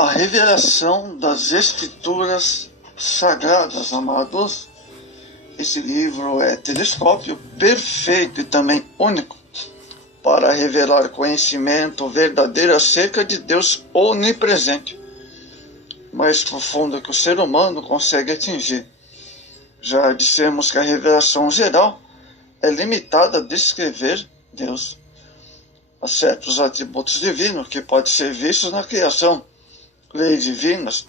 A revelação das Escrituras Sagradas, amados. Esse livro é telescópio perfeito e também único para revelar conhecimento verdadeiro acerca de Deus onipresente, mais profundo que o ser humano consegue atingir. Já dissemos que a revelação geral é limitada a descrever Deus. Há certos atributos divinos que podem ser vistos na criação, leis divinas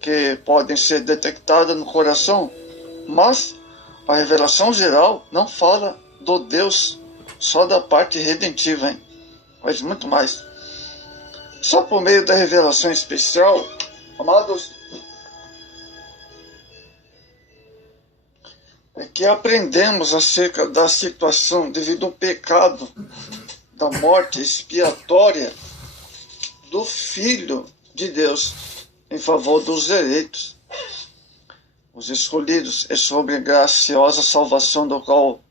que podem ser detectadas no coração, mas a revelação geral não fala do Deus só da parte redentiva, hein? Mas muito mais. Só por meio da revelação especial, amados, é que aprendemos acerca da situação devido ao pecado da morte expiatória do Filho de Deus em favor dos eleitos, os escolhidos, é sobre a graciosa salvação do qual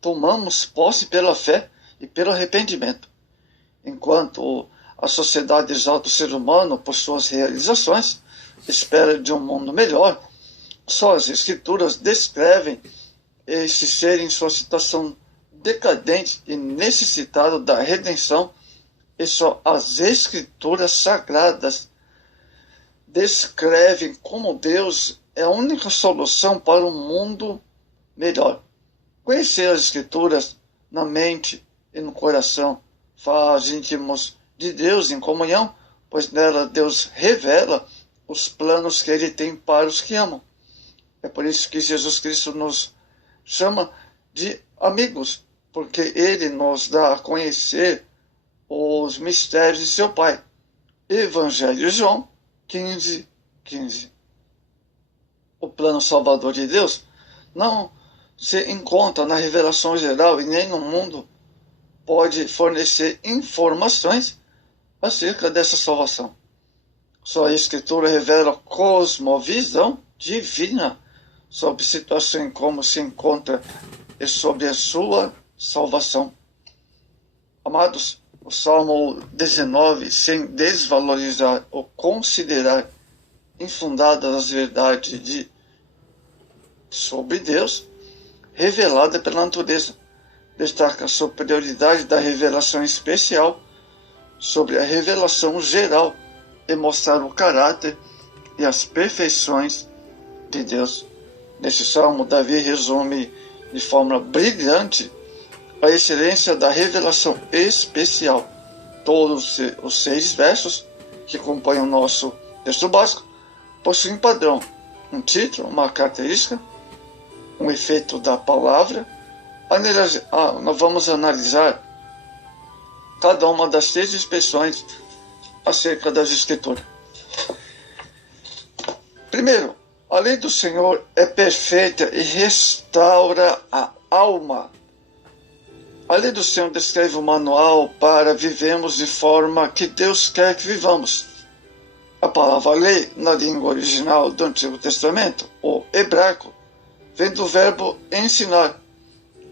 tomamos posse pela fé e pelo arrependimento. Enquanto a sociedade exalta o ser humano por suas realizações, espera de um mundo melhor, só as Escrituras descrevem esse ser em sua situação decadente e necessitado da redenção, e só as Escrituras Sagradas descrevem como Deus é a única solução para um mundo melhor. Conhecer as Escrituras na mente e no coração faz íntimos de Deus em comunhão, pois nela Deus revela os planos que Ele tem para os que amam. É por isso que Jesus Cristo nos chama de amigos, porque Ele nos dá a conhecer os mistérios de seu Pai. Evangelho de João 15:15. O plano salvador de Deus não se encontra na revelação geral e nem no mundo pode fornecer informações acerca dessa salvação. Só a Escritura revela a cosmovisão divina sobre a situação em como se encontra e sobre a sua salvação. Amados, o Salmo 19, sem desvalorizar ou considerar infundadas as verdades sobre Deus, revelada pela natureza, destaca a superioridade da revelação especial sobre a revelação geral e mostrar o caráter e as perfeições de Deus. Nesse salmo, Davi resume de forma brilhante a excelência da revelação especial. Todos os 6 versos que compõem o nosso texto básico possuem um padrão, um título, uma característica, um efeito da palavra. Nós vamos analisar cada uma das 6 expressões acerca das Escrituras. Primeiro, a lei do Senhor é perfeita e restaura a alma. A lei do Senhor descreve o manual para vivemos de forma que Deus quer que vivamos. A palavra lei, na língua original do Antigo Testamento, o hebraico, vem do verbo ensinar.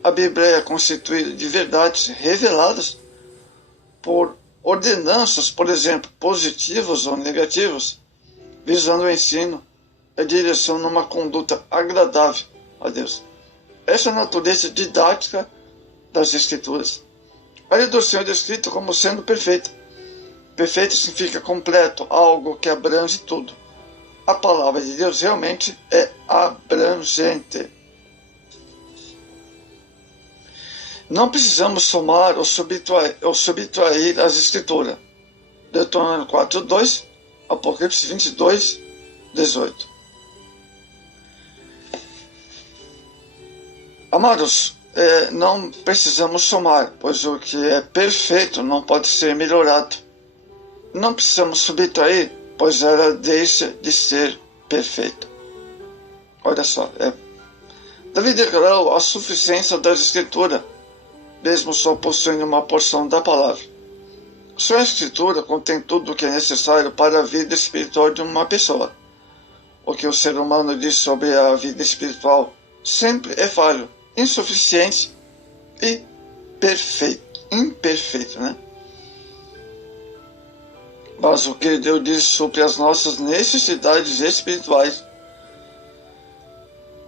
A Bíblia é constituída de verdades reveladas por ordenanças, por exemplo, positivas ou negativas, visando o ensino e a direção numa conduta agradável a Deus. Essa é a natureza didática das Escrituras. A lei do Senhor é descrita como sendo perfeita. Perfeito significa completo, algo que abrange tudo. A palavra de Deus realmente é abrangente. Não precisamos somar ou subtrair as Escrituras. Deuteronômio 4:2, Apocalipse 22:18. Amados, não precisamos somar, pois o que é perfeito não pode ser melhorado. Não precisamos subtrair, pois ela deixa de ser perfeita. Olha só, Davi declarou a suficiência das Escrituras, mesmo só possuindo uma porção da palavra. Só a Escritura contém tudo o que é necessário para a vida espiritual de uma pessoa. O que o ser humano diz sobre a vida espiritual sempre é falho, insuficiente e imperfeito, né? Mas o que Deus diz sobre as nossas necessidades espirituais,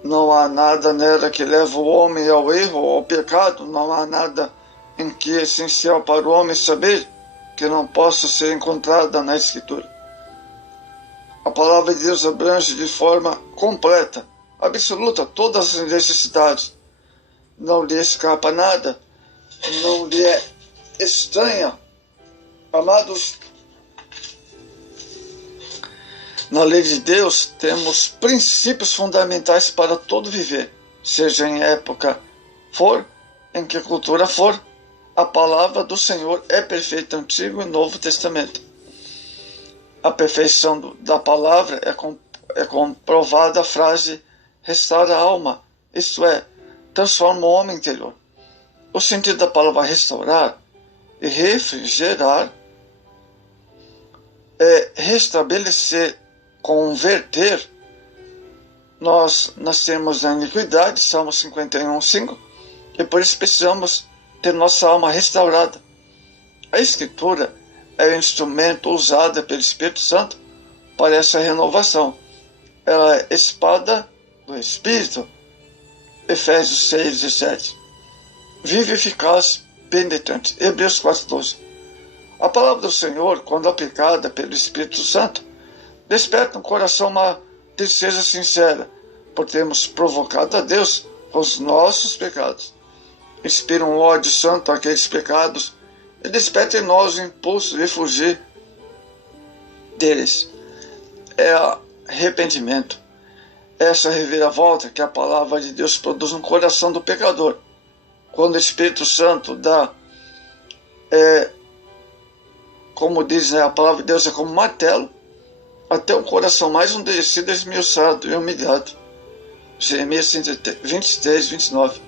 não há nada nela que leve o homem ao erro ou ao pecado, não há nada em que é essencial para o homem saber que não possa ser encontrada na Escritura. A palavra de Deus abrange de forma completa, absoluta, todas as necessidades. Não lhe escapa nada, não lhe é estranha. Amados, na lei de Deus temos princípios fundamentais para todo viver, seja em época for, em que cultura for. A palavra do Senhor é perfeita, Antigo e Novo Testamento. A perfeição da palavra é comprovada a frase restaura a alma, isto é, transforma o homem interior. O sentido da palavra restaurar e refrigerar é restabelecer, converter. Nós nascemos na iniquidade, Salmo 51:5, e por isso precisamos ter nossa alma restaurada. A Escritura é o instrumento usado pelo Espírito Santo para essa renovação. Ela é espada do Espírito, Efésios 6:17. Vive eficaz, penetrante, Hebreus 4:12. A palavra do Senhor, quando aplicada pelo Espírito Santo, desperta no coração uma tristeza sincera, por termos provocado a Deus com os nossos pecados. Inspira um ódio santo àqueles pecados e desperta em nós o impulso de fugir deles. É arrependimento. Essa reviravolta que a palavra de Deus produz no coração do pecador. Quando o Espírito Santo dá, como diz a palavra de Deus, é como um martelo, até o coração mais endurecido, esmiuçado e humilhado. Jeremias 23:29.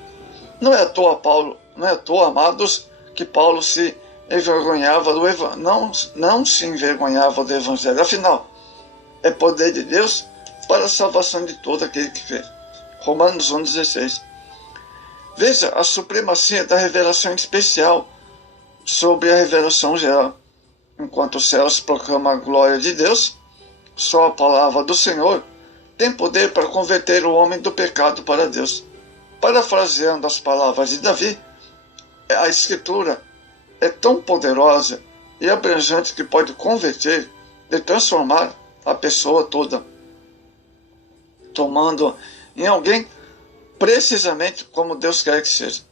Não é à toa, amados, que Paulo se envergonhava do evangelho, não se envergonhava do evangelho. Afinal, é poder de Deus para a salvação de todo aquele que crê. Romanos 1:16. Veja a supremacia da revelação especial sobre a revelação geral. Enquanto os céus proclamam a glória de Deus, só a palavra do Senhor tem poder para converter o homem do pecado para Deus. Parafraseando as palavras de Davi, a Escritura é tão poderosa e abrangente que pode converter e transformar a pessoa toda, tomando em alguém precisamente como Deus quer que seja.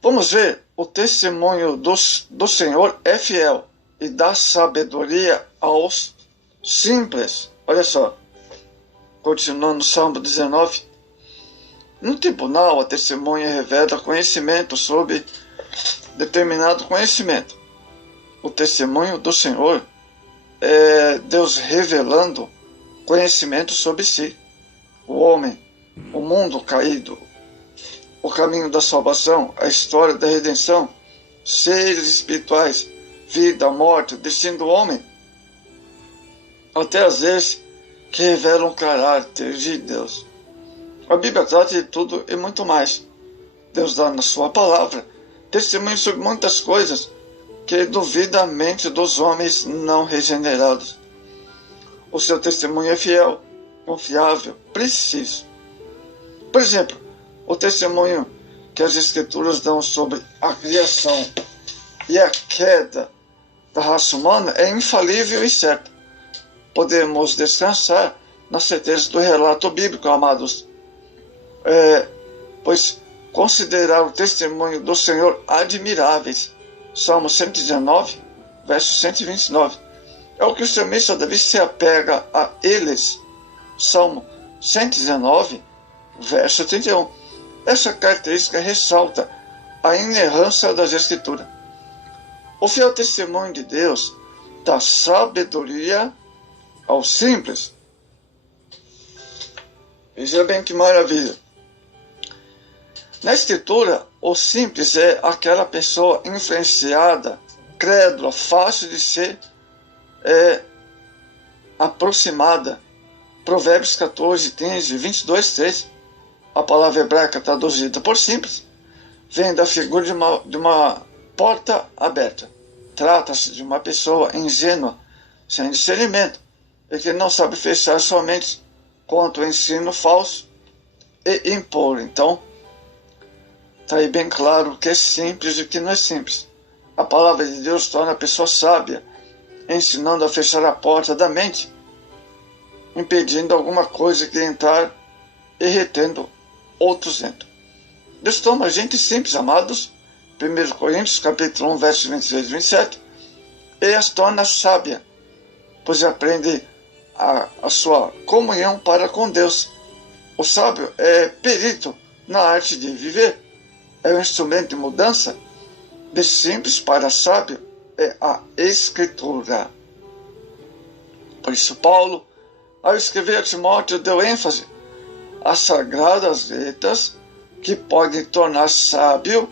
Vamos ver, o testemunho do Senhor é fiel e dá sabedoria aos simples. Olha só, continuando no Salmo 19. No tribunal, a testemunha revela conhecimento sobre determinado conhecimento. O testemunho do Senhor é Deus revelando conhecimento sobre si, o homem, o mundo caído, o caminho da salvação, a história da redenção, seres espirituais, vida, morte, o destino do homem, até às vezes que revelam o caráter de Deus. A Bíblia trata de tudo e muito mais. Deus dá na sua palavra testemunho sobre muitas coisas que duvida a mente dos homens não regenerados. O seu testemunho é fiel, confiável, preciso. Por exemplo, o testemunho que as Escrituras dão sobre a criação e a queda da raça humana é infalível e certo. Podemos descansar na certeza do relato bíblico, amados. Pois considerar o testemunho do Senhor admiráveis. Salmo 119, verso 129. É o que o salmista Davi se apega a eles. Salmo 119, verso 31. Essa característica ressalta a inerrância das Escrituras. O fiel testemunho de Deus dá sabedoria aos simples. Veja bem que maravilha. Na Escritura, o simples é aquela pessoa influenciada, crédula, fácil de ser aproximada. Provérbios 14, 15, 22, 3. A palavra hebraica traduzida por simples vem da figura de uma porta aberta. trata-se de uma pessoa ingênua, sem discernimento, e que não sabe fechar somente quanto ao ensino falso e impor. Então, está aí bem claro o que é simples e o que não é simples. A palavra de Deus torna a pessoa sábia, ensinando a fechar a porta da mente, impedindo alguma coisa que entrar e retendo outros dentro. Deus toma gente simples, amados, 1 Coríntios capítulo 1, versos 26 e 27, e as torna sábia, pois aprende a sua comunhão para com Deus. O sábio é perito na arte de viver, é um instrumento de mudança. De simples para sábio é a Escritura. Por isso Paulo, ao escrever a Timóteo, deu ênfase às sagradas letras que podem tornar sábio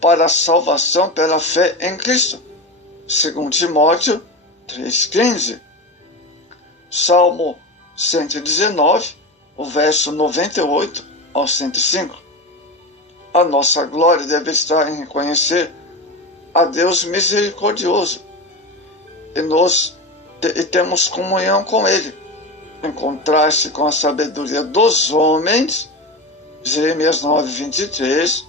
para a salvação pela fé em Cristo. 2 Timóteo 3,15. Salmo 119, o verso 98 ao 105. A nossa glória deve estar em reconhecer a Deus misericordioso e temos comunhão com Ele, em contraste com a sabedoria dos homens. Jeremias 9, 23.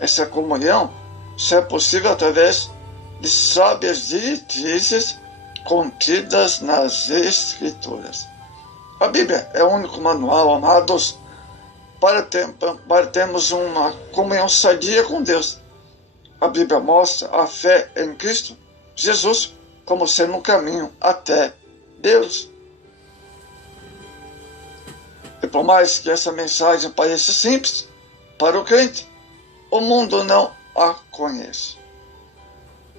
Essa comunhão só é possível através de sábias diretrizes contidas nas Escrituras. A Bíblia é o único manual, amados, para termos uma comunhão sadia com Deus. A Bíblia mostra a fé em Cristo Jesus como sendo um caminho até Deus. E por mais que essa mensagem pareça simples para o crente, o mundo não a conhece.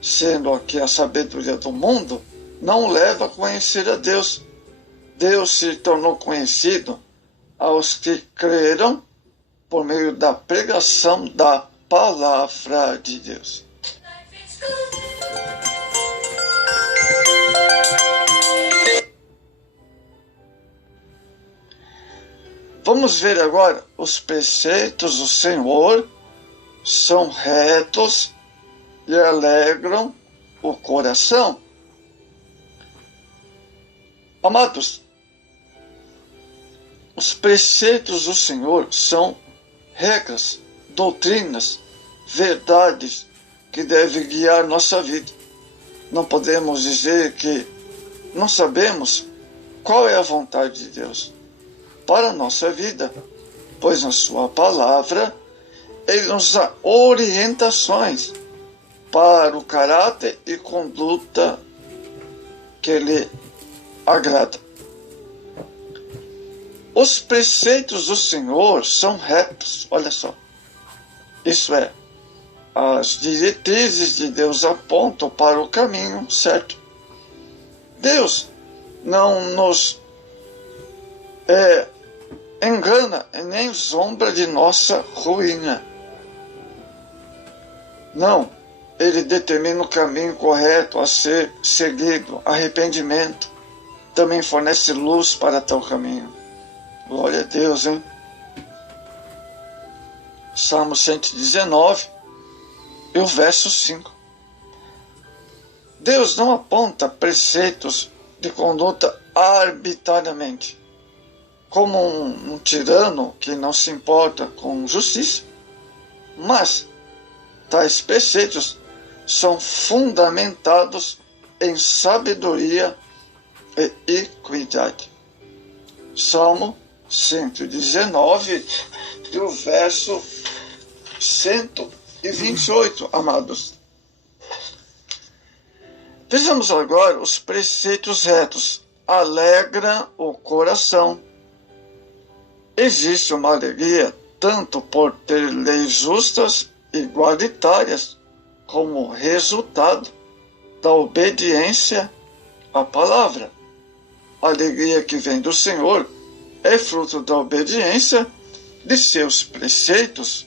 Sendo que a sabedoria do mundo não leva a conhecer a Deus. Deus se tornou conhecido aos que creram por meio da pregação da palavra de Deus. Vamos ver agora os preceitos do Senhor são retos e alegram o coração. Amados, os preceitos do Senhor são regras, doutrinas, verdades que devem guiar nossa vida. Não podemos dizer que não sabemos qual é a vontade de Deus para a nossa vida, pois na sua palavra Ele nos dá orientações para o caráter e conduta que lhe agrada. Os preceitos do Senhor são retos, olha só. Isso é, as diretrizes de Deus apontam para o caminho certo. Deus não nos engana e nem sombra de nossa ruína. Não, Ele determina o caminho correto a ser seguido, arrependimento. Também fornece luz para tal caminho. Glória a Deus, hein? Salmo 119 e o verso 5. Deus não aponta preceitos de conduta arbitrariamente, como um tirano que não se importa com justiça, mas tais preceitos são fundamentados em sabedoria e equidade. Salmo 119 e o verso 128, amados. Vejamos agora os preceitos retos. Alegra o coração. Existe uma alegria tanto por ter leis justas e igualitárias, como resultado da obediência à palavra. A alegria que vem do Senhor é fruto da obediência de seus preceitos.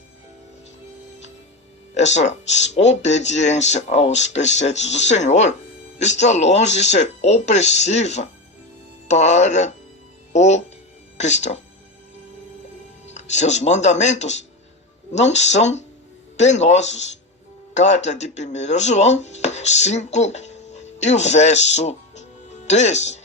Essa obediência aos preceitos do Senhor está longe de ser opressiva para o cristão. Seus mandamentos não são penosos, carta de 1 João 5 e o verso 3.